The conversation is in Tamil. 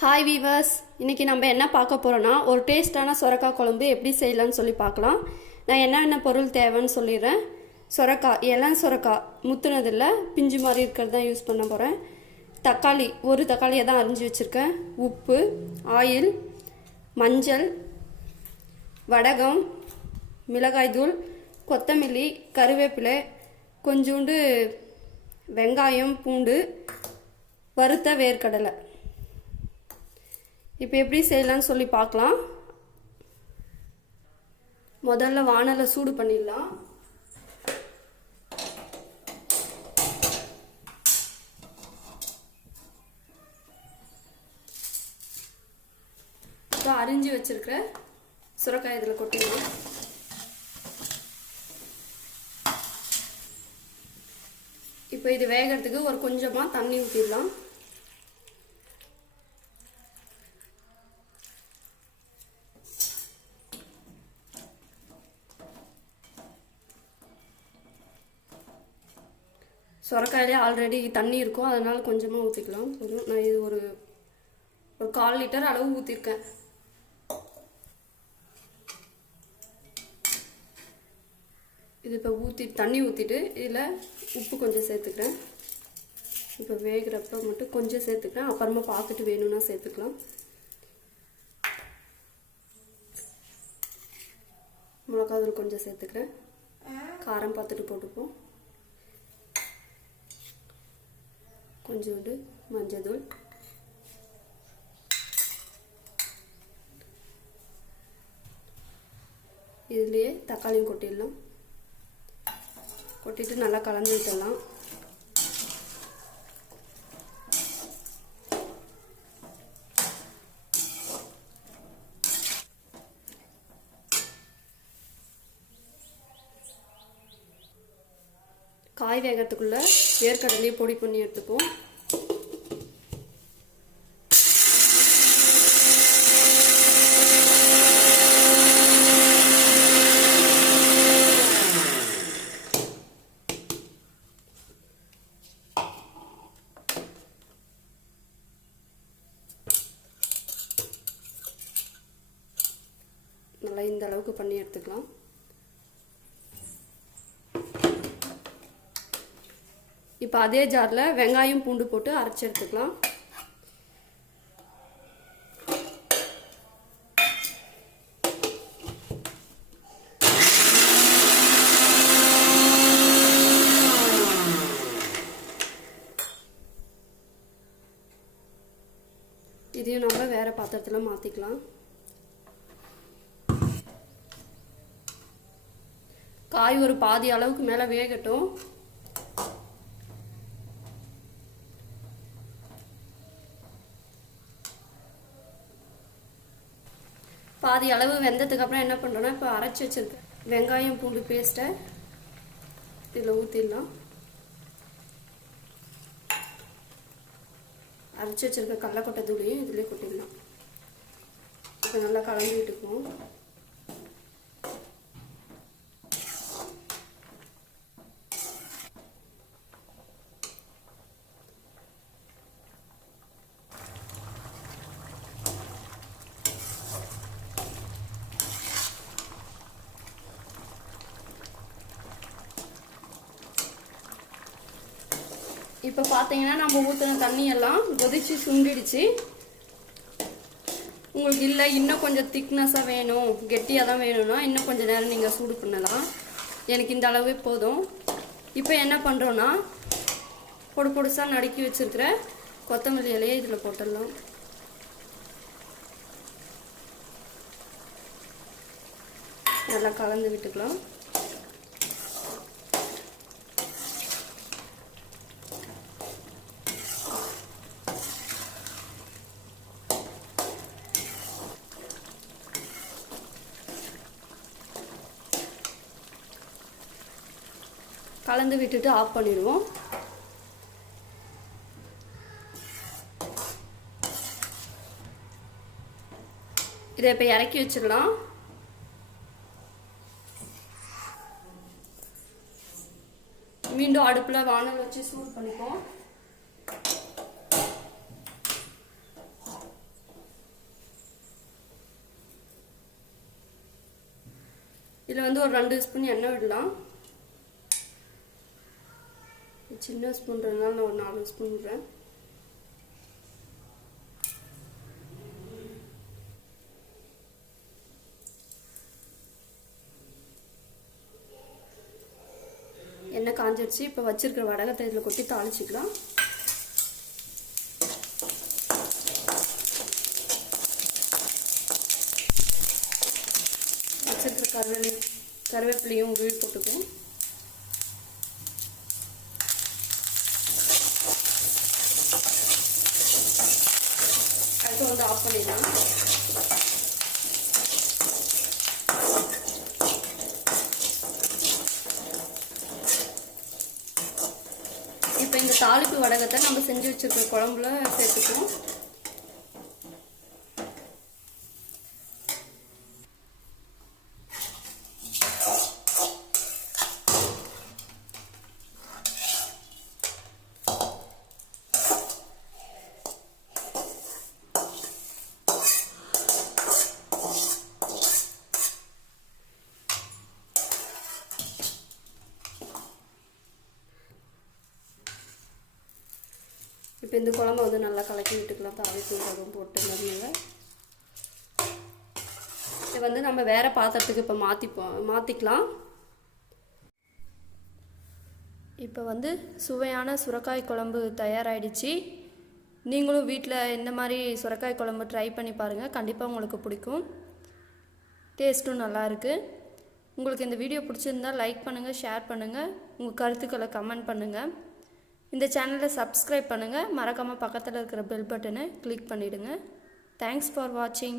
ஹாய் வீவர்ஸ், இன்றைக்கி நம்ம என்ன பார்க்க போகிறோன்னா ஒரு டேஸ்ட்டான சொரக்காய் குழம்பு எப்படி செய்யலான்னு சொல்லி பார்க்கலாம். நான் என்னென்ன பொருள் தேவைன்னு சொல்லிடுறேன். சொரக்காய், இளம் சொரக்காய், முத்துனதில்ல, பிஞ்சு மாதிரி இருக்கிறது தான் யூஸ் பண்ண போகிறேன். தக்காளி, ஒரு தக்காளியை தான் அரிஞ்சு வச்சுருக்கேன். உப்பு, ஆயில், மஞ்சள், வடகம், மிளகாய்த்தூள், கொத்தமல்லி, கருவேப்பிலை, கொஞ்சோண்டு வெங்காயம், பூண்டு, வறுத்த வேர்க்கடலை. இப்போ எப்படி செய்யலான்னு சொல்லி பார்க்கலாம். முதல்ல வானலை சூடு பண்ணிடலாம். இப்போ அரிஞ்சு வச்சிருக்கிற சுரைக்காய் இதில் கொட்டிடலாம். இப்போ இது வேகிறதுக்கு ஒரு கொஞ்சமாக தண்ணி ஊற்றிடலாம். சொரக்காயிலே ஆல்ரெடி தண்ணி இருக்கும், அதனால் கொஞ்சமாக ஊற்றிக்கலாம். போதும். நான் இது ஒரு 1/4 லிட்டர் அளவு ஊற்றிருக்கேன். இது இப்போ தண்ணி ஊற்றிட்டு இதில் உப்பு கொஞ்சம் சேர்த்துக்கிறேன். இப்போ வேகிறப்ப மட்டும் கொஞ்சம் சேர்த்துக்கிறேன், அப்புறமா பார்த்துட்டு வேணும்னா சேர்த்துக்கலாம். மிளகாத்தூள் கொஞ்சம் சேர்த்துக்கிறேன், காரம் பார்த்துட்டு போட்டுப்போம். கொஞ்சோண்டு மஞ்சள், இதுலேயே தக்காளியும் கொட்டிடலாம். கொட்டிட்டு நல்லா கலந்து விட்டுடலாம். காய் வேகிறதுக்குள்ள வேர்க்கடலையே பொடி பண்ணி எடுத்துப்போம். நல்லா இந்த அளவுக்கு பண்ணி எடுத்துக்கலாம். இப்போ அதே ஜாரில் வெங்காயம், பூண்டு போட்டு அரைச்சி எடுத்துக்கலாம். இதையும் நம்ம வேற பாத்திரத்தில் மாற்றிக்கலாம். காய் ஒரு பாதி அளவுக்கு மேலே வேகட்டும். பாதி அளவு வெந்ததுக்கு அப்புறம் என்ன பண்ணுறோன்னா, இப்போ அரைச்சி வச்சிருக்கேன் வெங்காயம், பூண்டு பேஸ்ட்டை இதில் ஊற்றிடலாம். அரைச்சி வச்சிருக்க கடலக்கொட்டை தூளையும் இதிலே கொட்டிடலாம். இப்போ நல்லா கலந்து விட்டுக்குவோம். இப்போ பார்த்தீங்கன்னா நம்ம ஊற்றின தண்ணியெல்லாம் கொதிச்சு சுண்டிடுச்சு. உங்களுக்கு இல்லை இன்னும் கொஞ்சம் திக்னஸாக வேணும், கெட்டியாக தான் வேணும்னா இன்னும் கொஞ்சம் நேரம் நீங்கள் சூடு பண்ணலாம். எனக்கு இந்த அளவே போதும். இப்போ என்ன பண்ணுறோன்னா, பொடுசாக நறுக்கி வச்சுருக்கிற கொத்தமல்லி இலையை இதில் போட்டுடலாம். நல்லா கலந்து விட்டுக்கலாம். கலந்து விட்டுட்டு ஆஃப் பண்ணிடுவோம். இதை இப்போ இறக்கி வச்சிடலாம். மீண்டும் அடுப்பில் வானல் வச்சு சூடு பண்ணிப்போம். இதில் வந்து ஒரு 2 ஸ்பூன் எண்ணெய் விடலாம். சின்ன ஸ்பூன்றதுனால நான் ஒரு 4 ஸ்பூன் விடுறேன். எண்ணெய் காஞ்சிடுச்சு. இப்போ வச்சிருக்கிற வடகத்தை இதில் கொட்டி தாளிச்சிக்கலாம். வச்சிருக்கிற கருவேப்பிலையும் உருவி போட்டுக்குவோம். அடுத்து வந்து ஆஃப் பண்ணிடலாம். இப்போ இந்த தாளிப்பு வடகத்தை நம்ம செஞ்சு வச்சிருக்கிற குழம்புல சேர்த்துக்குவோம். இப்போ இந்த குழம்பு வந்து நல்லா கலக்கி விட்டுக்கலாம். தாளிப்பு வடகம் போட்டு மருந்துங்க. இதை வந்து நம்ம வேறு பாத்திரத்துக்கு இப்போ மாற்றிக்கலாம். இப்போ வந்து சுவையான சுரைக்காய் குழம்பு தயாராகிடுச்சு. நீங்களும் வீட்டில் இந்த மாதிரி சுரைக்காய் குழம்பு ட்ரை பண்ணி பாருங்கள். கண்டிப்பாக உங்களுக்கு பிடிக்கும். டேஸ்ட்டும் நல்லாயிருக்கு. உங்களுக்கு இந்த வீடியோ பிடிச்சிருந்தால் லைக் பண்ணுங்கள், ஷேர் பண்ணுங்கள், உங்கள் கருத்துக்களை கமெண்ட் பண்ணுங்கள். இந்த சேனலை சப்ஸ்கிரைப் பண்ணுங்கள். மறக்காமல் பக்கத்தில் இருக்கிற பெல் பட்டனை கிளிக் பண்ணிவிடுங்க. தேங்க்ஸ் ஃபார் வாட்சிங்.